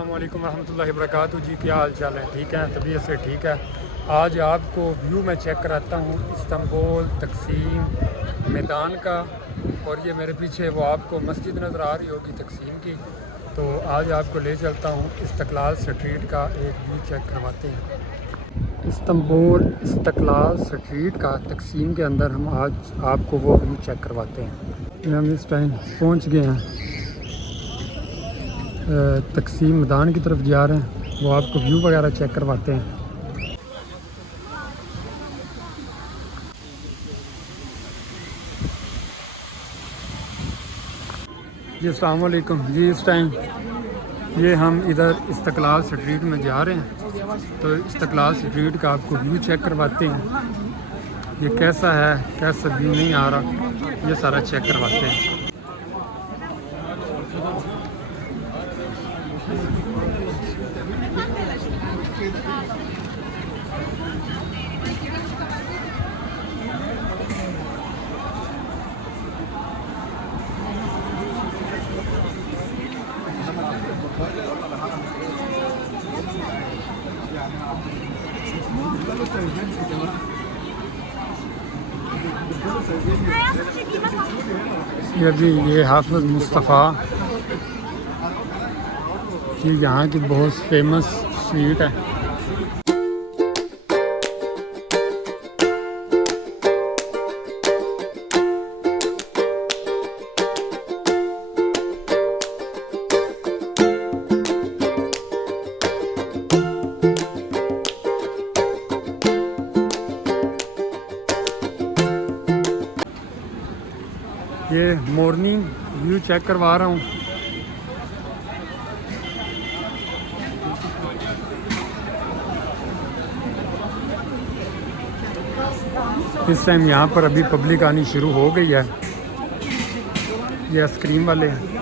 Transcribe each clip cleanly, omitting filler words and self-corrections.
अस्सलाम वालेकुम रहमतुल्लाहि वबरकातुहू। जी क्या हाल चाल है? ठीक है, तबीयत से ठीक है। आज आपको व्यू मैं चेक कराता हूँ इस्तांबुल तकसीम मैदान का। और ये मेरे पीछे वो आपको मस्जिद नज़र आ रही होगी तकसीम की। तो आज आपको ले चलता हूँ इस्तकलाल स्ट्रीट का एक व्यू चेक करवाते हैं। इस्तांबुल इस्तकलाल स्ट्रीट का तकसीम के अंदर हम आज आपको वो व्यू चेक करवाते हैं। हम इस टाइम पहुँच गए हैं, तकसीम मैदान की तरफ जा रहे हैं। वो आपको व्यू वगैरह चेक करवाते हैं। जी अस्सलाम वालेकुम जी। इस टाइम ये हम इधर इस्तकलाल स्ट्रीट में जा रहे हैं, तो इस्तकलाल स्ट्रीट का आपको व्यू चेक करवाते हैं। ये कैसा है, कैसा व्यू नहीं आ रहा, ये सारा चेक करवाते हैं। ये हाफिज़ मुस्तफ़ा, ये यहाँ की बहुत फेमस स्वीट है। ये मॉर्निंग व्यू चेक करवा रहा हूँ। इस टाइम यहाँ पर अभी पब्लिक आनी शुरू हो गई है। ये आइसक्रीम वाले हैं।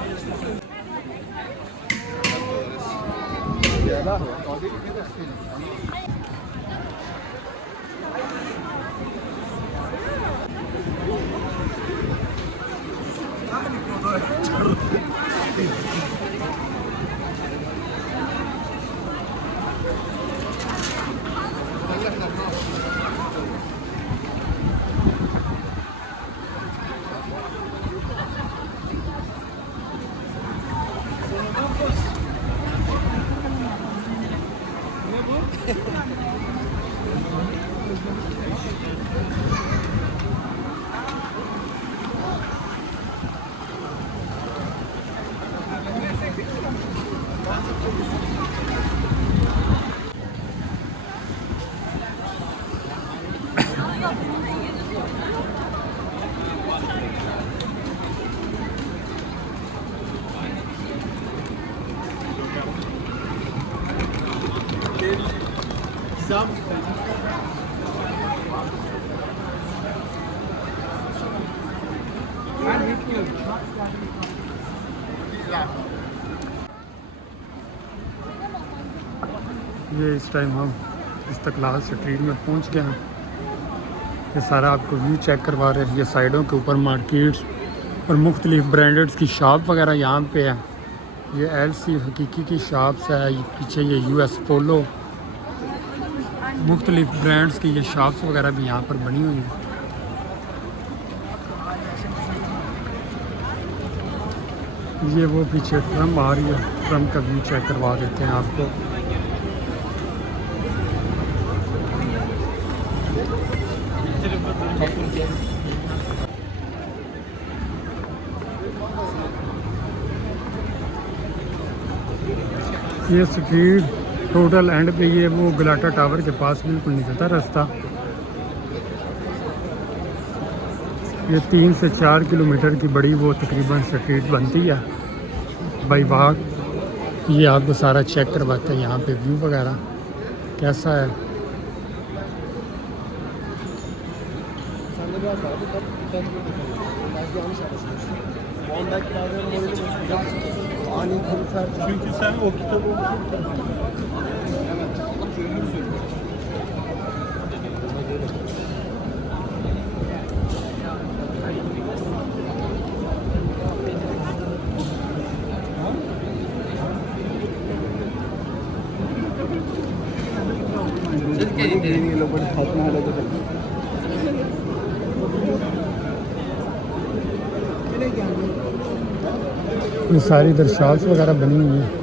ये इस टाइम हम इस्तकलाल स्ट्रीट में पहुंच गए हैं। ये सारा आपको व्यू चेक करवा रहे हैं। ये साइडों के ऊपर मार्केट्स और मुख्तलिफ ब्रांडेड्स की शॉप वगैरह यहाँ पे है। ये LC हकीकी की शॉप्स है। ये पीछे ये US पोलो, मुख्तलिफ ब्रांड्स की ये शॉप्स वगैरह भी यहाँ पर बनी हुई हैं। ये वो पीछे ट्रम आ रही है, ट्रम का व्यू चेक करवा देते हैं आपको। ये स्ट्रीट टोटल एंड पे ये वो गलाटा टावर के पास बिल्कुल निकलता रास्ता। ये 3 से 4 किलोमीटर की बड़ी वो तकरीबन स्ट्रीट बनती है बाई बाग। ये आपको सारा चेक करवाते हैं यहाँ पे व्यू वगैरह कैसा है। Çünkü sen o kitabı ये सारी इधर शॉल्स वगैरह बनी हुई हैं।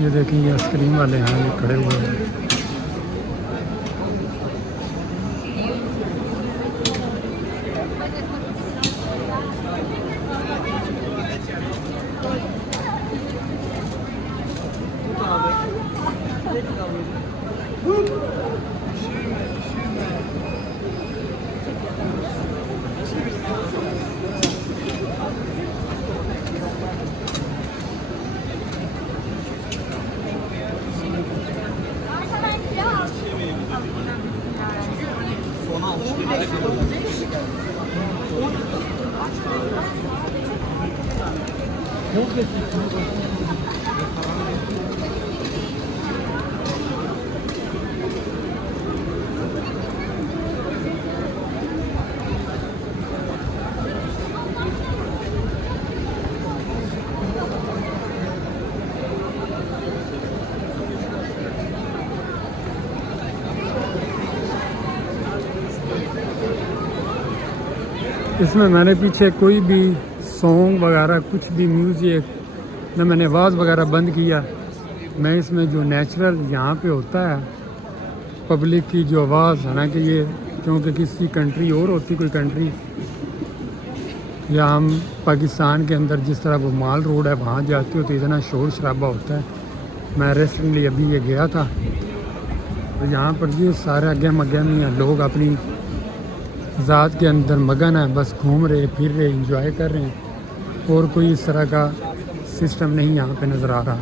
ये देखिए ये आइसक्रीम वाले हैं, ये खड़े हुए हैं। इसमें मैंने पीछे कोई भी सॉन्ग वगैरह कुछ भी म्यूज़िक न मैंने आवाज़ वगैरह बंद किया। मैं इसमें जो नेचुरल यहाँ पे होता है पब्लिक की जो आवाज़, हालांकि ये क्योंकि किसी कंट्री और होती कोई कंट्री या हम पाकिस्तान के अंदर जिस तरह वो माल रोड है वहाँ जाते हो तो इतना शोर शराबा होता है। मैं रिसेंटली अभी ये गया था तो यहाँ पर ये सारा गहम गहमी है, लोग अपनी ज़ात के अंदर मगन है, बस घूम रहे फिर रहे इंजॉय कर रहे हैं और कोई इस तरह का सिस्टम नहीं यहाँ पे नज़र आ रहा।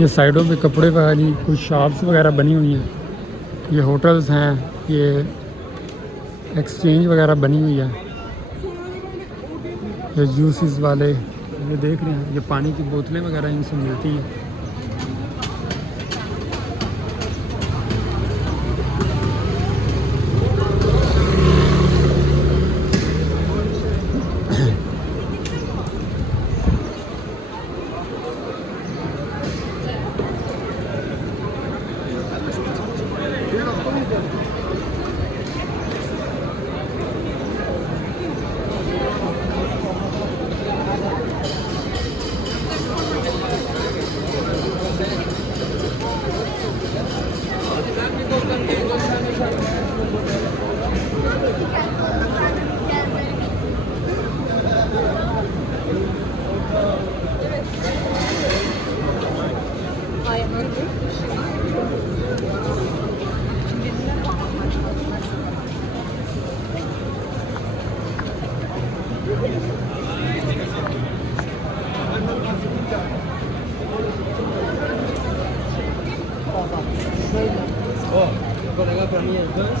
ये साइडों पे कपड़े वाली कुछ शॉप्स वगैरह बनी हुई हैं, ये होटल्स हैं, ये एक्सचेंज वगैरह बनी हुई है, ये जूसेस वाले ये देख रहे हैं, ये पानी की बोतलें वगैरह इनसे मिलती हैं। Vou legal pra mim as duas.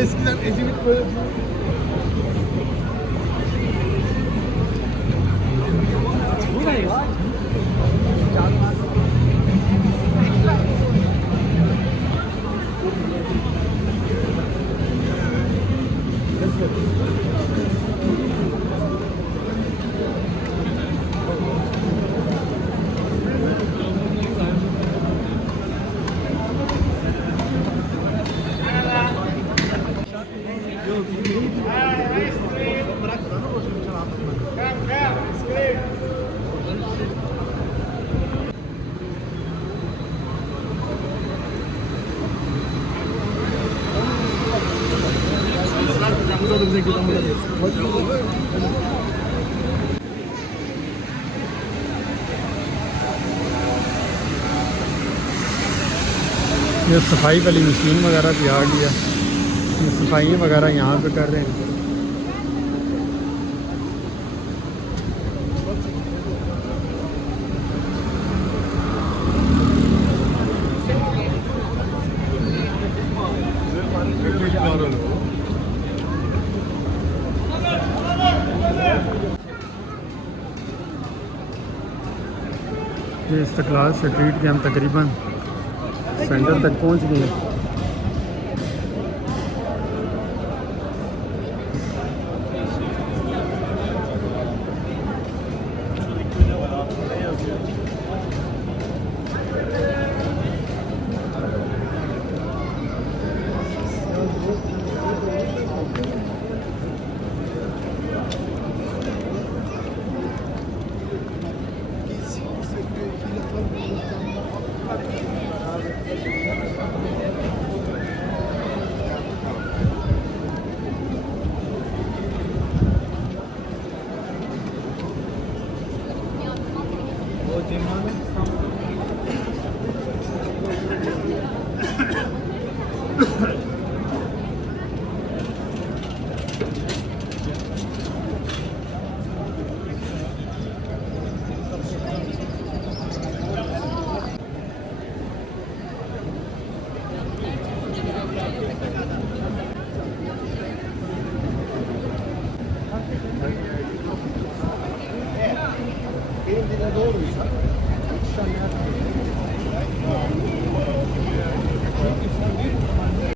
Eskiden Ecevit böyle Bu ne ya? ये सफाई वाली मशीन वगैरह भी आ गई है, ये सफाई वगैरह यहाँ पे कर रहे हैं। ये इस्तक़लाल स्ट्रीट के हम तकरीबन सेंटर तक पहुंच गए हैं।